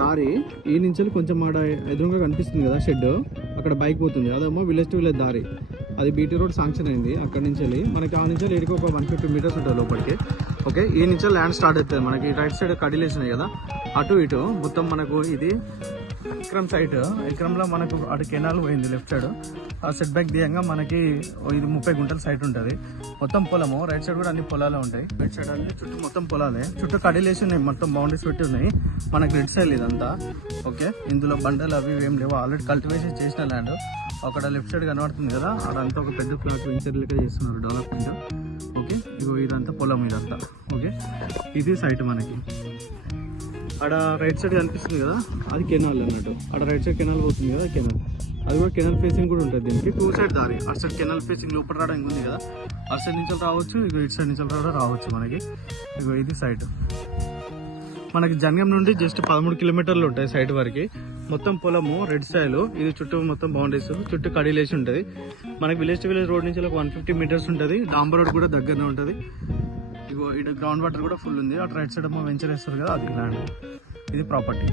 దారి ఈ నుంచి కొంచెం ఆడ ఎదురుగా కనిపిస్తుంది కదా షెడ్, అక్కడ బైక్ పోతుంది, అదేమో విలేజ్ టు విలేజ్ దారి. అది బీటీ రోడ్ శాంక్షన్ అయింది. అక్కడ నుంచి వెళ్ళి మనకి ఆ నుంచి ఏడికి ఒక 150 మీటర్స్ ఉంటుంది లోపలికి. ఓకే, ఈ నుంచి ల్యాండ్ స్టార్ట్ అవుతుంది మనకి. రైట్ సైడ్ కడిలేసినాయి కదా, అటు ఇటు మొత్తం మనకు ఇది ఎక్రమ్ సైట్. ఎక్రమ్లో మనకు అటు కెనాల్ పోయింది లెఫ్ట్ సైడ్. ఆ సెట్ బ్యాక్ దియంగా మనకి ఇది 30 గుంటల సైట్ ఉంటుంది. మొత్తం పొలము. రైట్ సైడ్ కూడా అన్ని పొలాలే ఉంటాయి. రైట్ సైడ్ అన్ని చుట్టూ మొత్తం పొలాలే. చుట్టూ కడిలేసి ఉన్నాయి, మొత్తం బౌండరీస్ పెట్టి ఉన్నాయి. మనకి రెడ్ సైడ్ ఇదంతా. ఓకే, ఇందులో బండలు అవి ఏం లేవు, ఆల్రెడీ కల్టివేషన్ చేసిన ల్యాండ్. అక్కడ లెఫ్ట్ సైడ్ కనబడుతుంది కదా, అదంతా ఒక పెద్ద ప్లాట్ వెంచర్ లెక్క చేస్తున్నారు, డెవలప్మెంట్. ఓకే, ఇగో ఇదంతా పొలం ఇదంతా. ఓకే, ఇది సైట్ మనకి. అక్కడ రైట్ సైడ్ కనిపిస్తుంది కదా, అది కెనాల్ అన్నట్టు. అక్కడ రైట్ సైడ్ కెనాల్ పోతుంది కదా, కెనాల్. అది కూడా కెనాల్ ఫేసింగ్ కూడా ఉంటుంది దీనికి. 2 సైడ్ దారి. అటు సైడ్ కెనాల్ ఫేసింగ్ లోపల రావడానికి ఉంది కదా, అటు సైడ్ నుంచి రావచ్చు, ఇగో ఇటు సైడ్ నుంచి కూడా రావచ్చు మనకి. ఇగో ఇది సైట్ మనకి. జంగం నుండి జస్ట్ 13 కిలోమీటర్లు ఉంటాయి సైట్ వరకు. మొత్తం పొలము, రెడ్ సైల్. ఇది చుట్టూ మొత్తం బౌండరీస్, చుట్టూ కడిలేసి ఉంటుంది మనకి. విలేజ్ టు విలేజ్ రోడ్ నుంచి ఒక 150 మీటర్స్ ఉంటుంది. డాంబర్ రోడ్ కూడా దగ్గరనే ఉంటుంది. ఇగో ఇటు గ్రౌండ్ వాటర్ కూడా ఫుల్ ఉంది. అటు రైట్ సైడ్ వెంచర్ వేస్తారు కదా, అది ల్యాండ్. ఇది ప్రాపర్టీ.